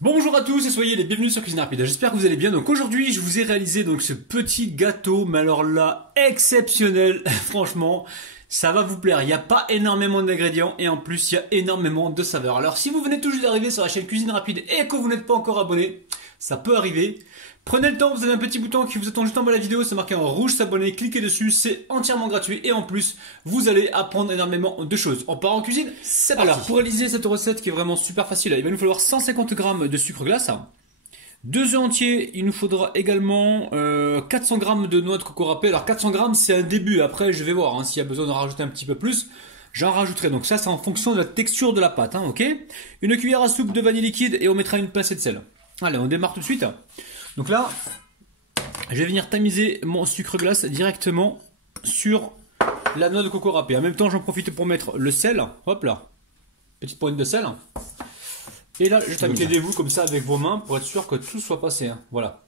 Bonjour à tous et soyez les bienvenus sur Cuisine Rapide. J'espère que vous allez bien. Donc aujourd'hui, je vous ai réalisé donc ce petit gâteau, mais alors là, exceptionnel. Franchement, ça va vous plaire. Il n'y a pas énormément d'ingrédients et en plus, il y a énormément de saveurs. Alors si vous venez tout juste d'arriver sur la chaîne Cuisine Rapide et que vous n'êtes pas encore abonné, ça peut arriver. Prenez le temps, vous avez un petit bouton qui vous attend juste en bas de la vidéo, c'est marqué en rouge s'abonner, cliquez dessus, c'est entièrement gratuit et en plus, vous allez apprendre énormément de choses. On part en cuisine, c'est parti. Alors, pour réaliser cette recette qui est vraiment super facile, il va nous falloir 150 g de sucre glace, 2 œufs entiers, il nous faudra également 400 g de noix de coco râpée. Alors 400 g c'est un début, après je vais voir s'il y a besoin de rajouter un petit peu plus. J'en rajouterai, donc ça c'est en fonction de la texture de la pâte, ok. Une cuillère à soupe de vanille liquide et on mettra une pincée de sel. Allez, on démarre tout de suite. Donc là, je vais venir tamiser mon sucre glace directement sur la noix de coco râpée. En même temps, j'en profite pour mettre le sel. Hop là, petite pointe de sel. Et là, je tamise les dévous comme ça avec vos mains pour être sûr que tout soit passé. Voilà.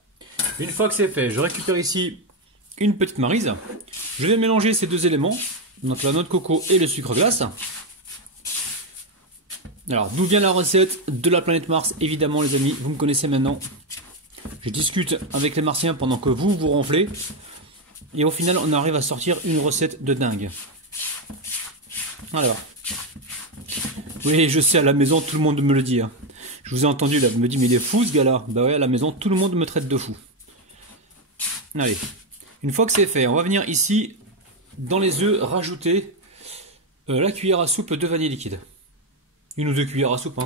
Une fois que c'est fait, je récupère ici une petite maryse. Je vais mélanger ces deux éléments, donc la noix de coco et le sucre glace. Alors, d'où vient la recette de la planète Mars? Évidemment, les amis, vous me connaissez maintenant. Je discute avec les Martiens pendant que vous ronflez. Et au final, on arrive à sortir une recette de dingue. Alors. Oui, je sais, à la maison, tout le monde me le dit. Je vous ai entendu là, vous me dites, mais il est fou ce gars-là. Bah ouais, à la maison, tout le monde me traite de fou. Allez. Une fois que c'est fait, on va venir ici, dans les œufs, rajouter la cuillère à soupe de vanille liquide. Une ou deux cuillères à soupe,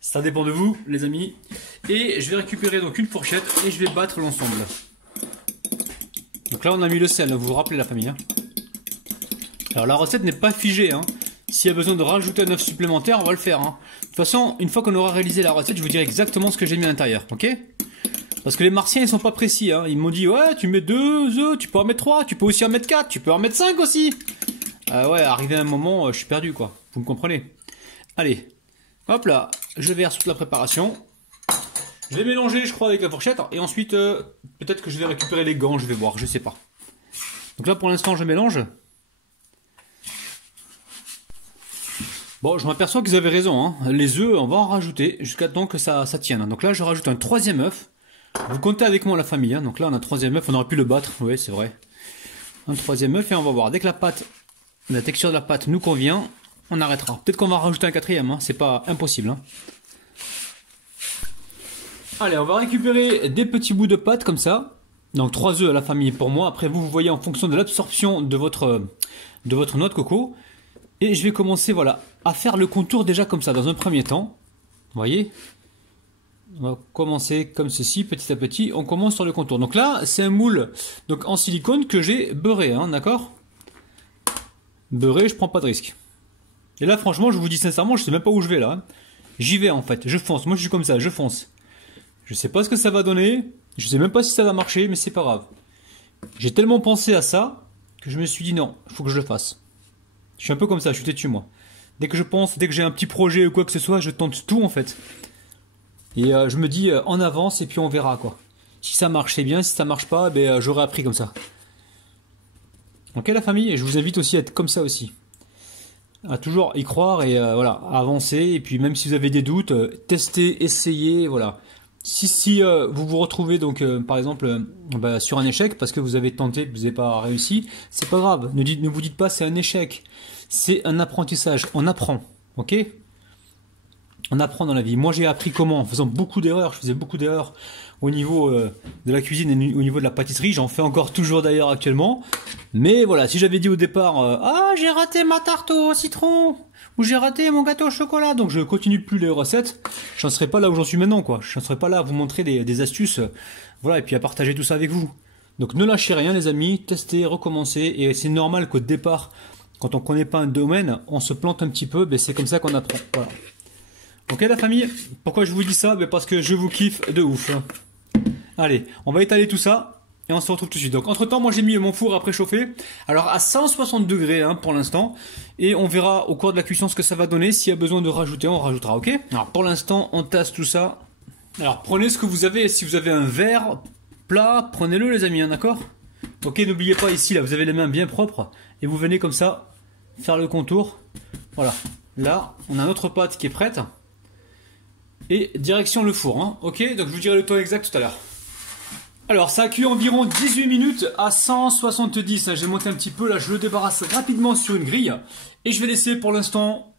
ça dépend de vous, les amis. Et je vais récupérer donc une fourchette et je vais battre l'ensemble. Donc là, on a mis le sel, vous vous rappelez la famille. Alors la recette n'est pas figée. S'il y a besoin de rajouter un œuf supplémentaire, on va le faire. De toute façon, une fois qu'on aura réalisé la recette, je vous dirai exactement ce que j'ai mis à l'intérieur, ok? Parce que les Martiens, ils sont pas précis. Ils m'ont dit, ouais, tu mets 2 œufs, tu peux en mettre 3, tu peux aussi en mettre 4, tu peux en mettre 5 aussi. Ouais, arrivé à un moment, je suis perdu, quoi. Vous me comprenez? Allez, hop là, je verse toute la préparation. Je vais mélanger, je crois, avec la fourchette. Et ensuite, peut-être que je vais récupérer les gants, je vais voir, je sais pas. Donc là, pour l'instant, je mélange. Bon, je m'aperçois qu'ils avaient raison. Les œufs, on va en rajouter jusqu'à temps que ça tienne. Donc là, je rajoute un troisième œuf. Vous comptez avec moi la famille. Donc là, on a un troisième œuf, on aurait pu le battre. Oui, c'est vrai. Un troisième œuf et on va voir. Dès que la texture de la pâte nous convient, on arrêtera. Peut-être qu'on va rajouter un quatrième, c'est pas impossible. Allez, on va récupérer des petits bouts de pâte comme ça. Donc 3 œufs à la famille pour moi. Après vous voyez en fonction de l'absorption de votre noix de coco. Et je vais commencer voilà, à faire le contour déjà comme ça dans un premier temps. Vous voyez? On va commencer comme ceci, petit à petit. On commence sur le contour. Donc là, c'est un moule donc en silicone que j'ai beurré, d'accord? Beurré, je prends pas de risque. Et là, franchement, je vous dis sincèrement, je sais même pas où je vais là. J'y vais en fait, je fonce. Moi, je suis comme ça, je fonce. Je sais pas ce que ça va donner. Je sais même pas si ça va marcher, mais c'est pas grave. J'ai tellement pensé à ça que je me suis dit non, il faut que je le fasse. Je suis un peu comme ça, je suis têtu moi. Dès que je pense, dès que j'ai un petit projet ou quoi que ce soit, je tente tout en fait. Et je me dis en avance et puis on verra quoi. Si ça marche, c'est bien. Si ça marche pas, j'aurai appris comme ça. Ok la famille, et je vous invite aussi à être comme ça aussi. À toujours y croire et voilà, à avancer. Et puis même si vous avez des doutes, testez, essayez, voilà. Si vous vous retrouvez donc par exemple sur un échec parce que vous avez tenté, vous n'avez pas réussi, c'est pas grave. Ne vous dites pas c'est un échec, c'est un apprentissage. On apprend, ok? On apprend dans la vie. Moi j'ai appris comment? En faisant beaucoup d'erreurs. Je faisais beaucoup d'erreurs au niveau de la cuisine et au niveau de la pâtisserie. J'en fais encore toujours d'ailleurs actuellement. Mais voilà, si j'avais dit au départ ah j'ai raté ma tarte au citron ou j'ai raté mon gâteau au chocolat, donc je continue plus les recettes, j'en serais pas là où j'en suis maintenant quoi. Je ne serais pas là à vous montrer des astuces, voilà, et puis à partager tout ça avec vous. Donc ne lâchez rien les amis, testez, recommencez, et c'est normal qu'au départ, quand on connaît pas un domaine, on se plante un petit peu, c'est comme ça qu'on apprend. Voilà. Ok la famille, pourquoi je vous dis ça? Parce que je vous kiffe de ouf. Allez, on va étaler tout ça. Et on se retrouve tout de suite. Donc entre temps, moi j'ai mis mon four à préchauffer. Alors à 160 degrés pour l'instant. Et on verra au cours de la cuisson ce que ça va donner. S'il y a besoin de rajouter, on rajoutera, ok? Alors pour l'instant, on tasse tout ça. Alors prenez ce que vous avez. Si vous avez un verre plat, prenez-le les amis, d'accord? Ok, n'oubliez pas ici, là, vous avez les mains bien propres. Et vous venez comme ça, faire le contour. Voilà. Là, on a notre pâte qui est prête. Et direction le four, hein. Ok, donc je vous dirai le temps exact tout à l'heure. Alors ça a cuit environ 18 minutes à 170, hein. J'ai monté un petit peu, là je le débarrasse rapidement sur une grille. Et je vais laisser pour l'instant...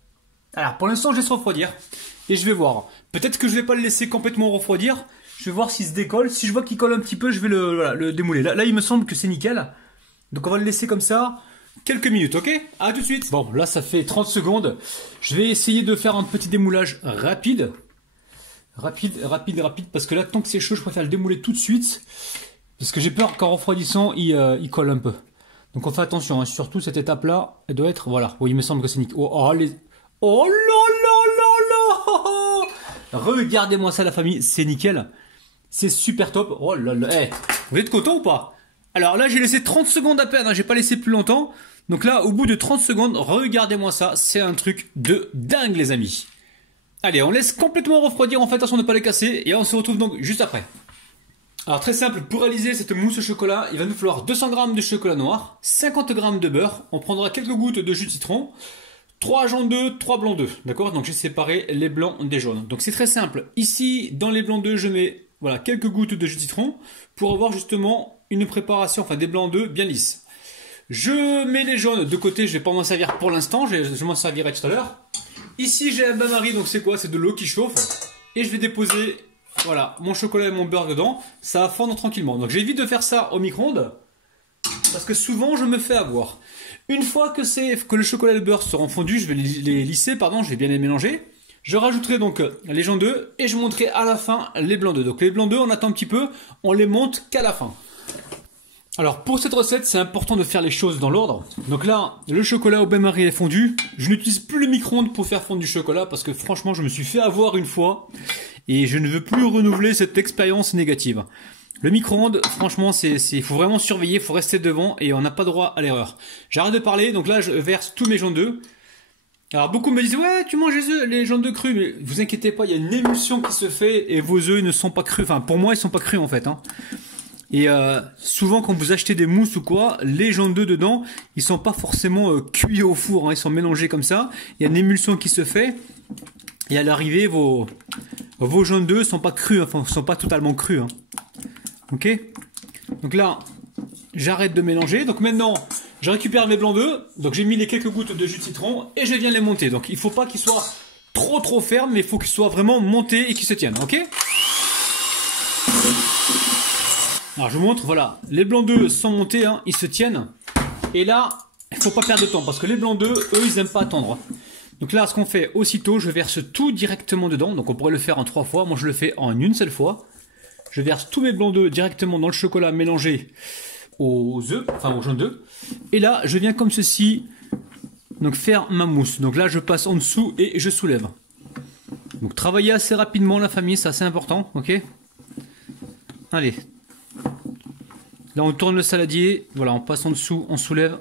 Alors pour l'instant je laisse refroidir. Et je vais voir. Peut-être que je vais pas le laisser complètement refroidir. Je vais voir s'il se décolle. Si je vois qu'il colle un petit peu, je vais le démouler. Là il me semble que c'est nickel. Donc on va le laisser comme ça quelques minutes, ok? À tout de suite. Bon, là ça fait 30 secondes. Je vais essayer de faire un petit démoulage rapide. Rapide, parce que là, tant que c'est chaud, je préfère le démouler tout de suite. Parce que j'ai peur qu'en refroidissant, il colle un peu. Donc on fait attention, hein. Surtout cette étape-là, elle doit être... Voilà, oui, il me semble que c'est nickel. Oh là là! Regardez-moi ça, la famille, c'est nickel. C'est super top. Oh là là, hey, vous êtes content ou pas? Alors là, j'ai laissé 30 secondes à peine, hein. J'ai pas laissé plus longtemps. Donc là, au bout de 30 secondes, regardez-moi ça, c'est un truc de dingue, les amis. Allez, on laisse complètement refroidir, on fait attention de ne pas les casser, et on se retrouve donc juste après. Alors très simple, pour réaliser cette mousse au chocolat, il va nous falloir 200 g de chocolat noir, 50 g de beurre, on prendra quelques gouttes de jus de citron, 3 jaunes d'œufs, 3 blancs d'œufs, d'accord? Donc j'ai séparé les blancs des jaunes. Donc c'est très simple, ici dans les blancs d'œufs je mets voilà, quelques gouttes de jus de citron, pour avoir justement une préparation, enfin des blancs d'œufs bien lisses. Je mets les jaunes de côté, je ne vais pas m'en servir pour l'instant, je m'en servirai tout à l'heure. Ici j'ai un bain-marie, donc c'est quoi? C'est de l'eau qui chauffe. Et je vais déposer voilà, mon chocolat et mon beurre dedans. Ça va fondre tranquillement. Donc j'évite de faire ça au micro-ondes. Parce que souvent je me fais avoir. Une fois que le chocolat et le beurre seront fondus, je vais les lisser, pardon, je vais bien les mélanger. Je rajouterai donc les jaunes d'œufs et je monterai à la fin les blancs d'œufs. Donc les blancs d'œufs, on attend un petit peu, on les monte qu'à la fin. Alors pour cette recette, c'est important de faire les choses dans l'ordre. Donc là, le chocolat au bain-marie est fondu. Je n'utilise plus le micro-ondes pour faire fondre du chocolat parce que franchement, je me suis fait avoir une fois et je ne veux plus renouveler cette expérience négative. Le micro-ondes, franchement, il faut vraiment surveiller, il faut rester devant et on n'a pas droit à l'erreur. J'arrête de parler, donc là, je verse tous mes jaunes d'œufs. Alors beaucoup me disent, ouais, tu manges les jaunes d'œufs crus, mais vous inquiétez pas, il y a une émulsion qui se fait et vos œufs ne sont pas crus. Enfin, pour moi, ils sont pas crus en fait, hein. Et souvent quand vous achetez des mousses ou quoi, les jaunes d'œufs dedans, ils sont pas forcément cuits au four, hein, ils sont mélangés comme ça. Il y a une émulsion qui se fait. Et à l'arrivée, vos jaunes d'œufs sont pas crus, enfin sont pas totalement crus. Hein. Ok. Donc là, j'arrête de mélanger. Donc maintenant, je récupère mes blancs d'œufs. Donc j'ai mis les quelques gouttes de jus de citron et je viens les monter. Donc il faut pas qu'ils soient trop fermes, mais il faut qu'ils soient vraiment montés et qu'ils se tiennent. Ok. Alors je vous montre, voilà, les blancs d'œufs sont montés, hein, ils se tiennent. Et là, il ne faut pas perdre de temps parce que les blancs d'œufs, eux, ils n'aiment pas attendre. Donc là, ce qu'on fait aussitôt, je verse tout directement dedans. Donc on pourrait le faire en 3 fois, moi je le fais en une seule fois. Je verse tous mes blancs d'œufs directement dans le chocolat mélangé aux œufs, enfin aux jaunes d'œufs. Et là, je viens comme ceci, donc faire ma mousse. Donc là, je passe en dessous et je soulève. Donc travaillez assez rapidement la famille, c'est assez important, ok? Allez. Là on tourne le saladier, voilà, on passe en dessous, on soulève.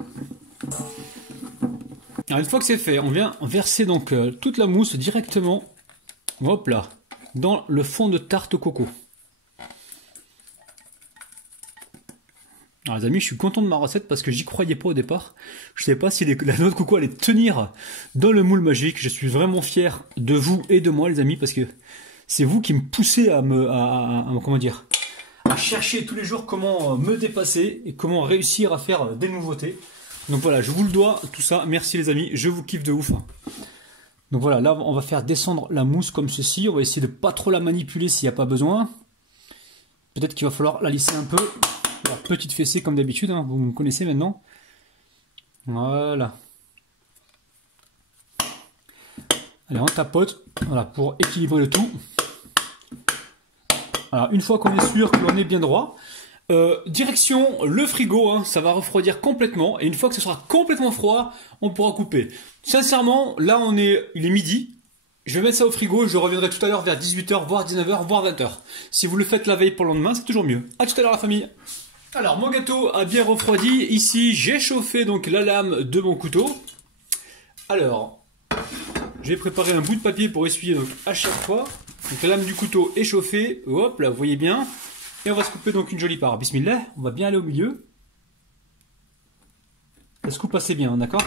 Alors une fois que c'est fait, on vient verser donc toute la mousse directement, hop là, dans le fond de tarte au coco. Alors les amis, je suis content de ma recette parce que j'y croyais pas au départ. Je ne savais pas si la noix de coco allait tenir dans le moule magique. Je suis vraiment fier de vous et de moi les amis parce que c'est vous qui me poussez à comment dire, à chercher tous les jours comment me dépasser et comment réussir à faire des nouveautés. Donc voilà, je vous le dois, tout ça. Merci les amis, je vous kiffe de ouf. Donc voilà, là on va faire descendre la mousse comme ceci. On va essayer de pas trop la manipuler s'il n'y a pas besoin. Peut-être qu'il va falloir la lisser un peu. Alors, petite fessée comme d'habitude, hein, vous me connaissez maintenant. Voilà. Allez, on tapote, voilà, pour équilibrer le tout. Alors, une fois qu'on est sûr que l'on est bien droit, direction le frigo, hein, ça va refroidir complètement. Et une fois que ce sera complètement froid, on pourra couper. Sincèrement, là il est midi. Je vais mettre ça au frigo et je reviendrai tout à l'heure vers 18h, voire 19h, voire 20h. Si vous le faites la veille pour le lendemain, c'est toujours mieux. A tout à l'heure la famille. Alors mon gâteau a bien refroidi. Ici, j'ai chauffé donc la lame de mon couteau. Alors, j'ai préparé un bout de papier pour essuyer donc à chaque fois. Donc la lame du couteau est chauffée, hop là vous voyez bien. Et on va se couper donc une jolie part. Bismillah, on va bien aller au milieu. Ça se coupe assez bien, d'accord?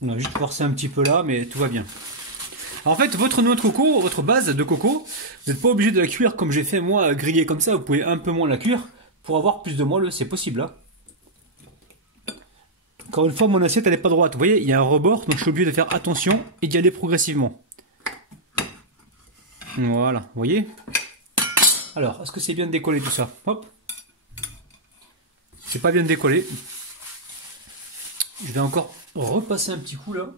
On a juste forcé un petit peu là, mais tout va bien. En fait, votre noix de coco, votre base de coco, vous n'êtes pas obligé de la cuire comme j'ai fait moi, griller comme ça. Vous pouvez un peu moins la cuire pour avoir plus de moelleux, c'est possible. Hein. Encore une fois, mon assiette elle n'est pas droite. Vous voyez, il y a un rebord, donc je suis obligé de faire attention et d'y aller progressivement. Voilà, vous voyez. Alors, est-ce que c'est bien décollé tout ça? Hop. C'est pas bien décollé. Je vais encore repasser un petit coup là.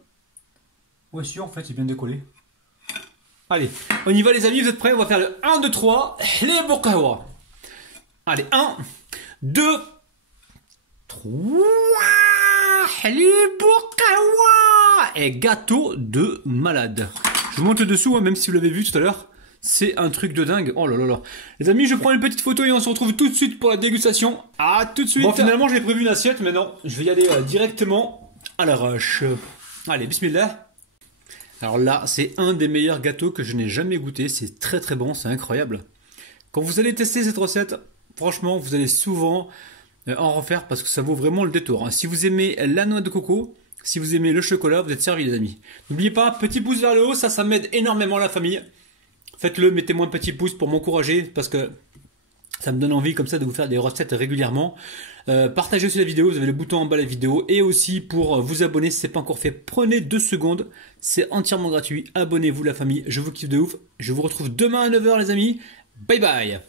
Ouais, sûr, en fait, c'est bien décollé. Allez, on y va les amis, vous êtes prêts? On va faire le 1, 2, 3, les bourkawa. Allez, 1, 2, 3, les bourkawa. Et gâteau de malade. Je vous montre le dessous, hein, même si vous l'avez vu tout à l'heure. C'est un truc de dingue. Oh là là là. Les amis, je prends une petite photo et on se retrouve tout de suite pour la dégustation. À tout de suite. Bon, finalement, j'ai prévu une assiette, mais non. Je vais y aller directement à l'arrache. Allez, bismillah. Alors là, c'est un des meilleurs gâteaux que je n'ai jamais goûté. C'est très très bon, c'est incroyable. Quand vous allez tester cette recette, franchement, vous allez souvent en refaire parce que ça vaut vraiment le détour. Hein. Si vous aimez la noix de coco, si vous aimez le chocolat, vous êtes servis les amis. N'oubliez pas, petit pouce vers le haut, ça m'aide énormément la famille. Faites-le, mettez-moi un petit pouce pour m'encourager parce que ça me donne envie comme ça de vous faire des recettes régulièrement. Partagez aussi la vidéo, vous avez le bouton en bas de la vidéo. Et aussi pour vous abonner si ce n'est pas encore fait, prenez 2 secondes. C'est entièrement gratuit. Abonnez-vous la famille, je vous kiffe de ouf. Je vous retrouve demain à 9 h les amis. Bye bye.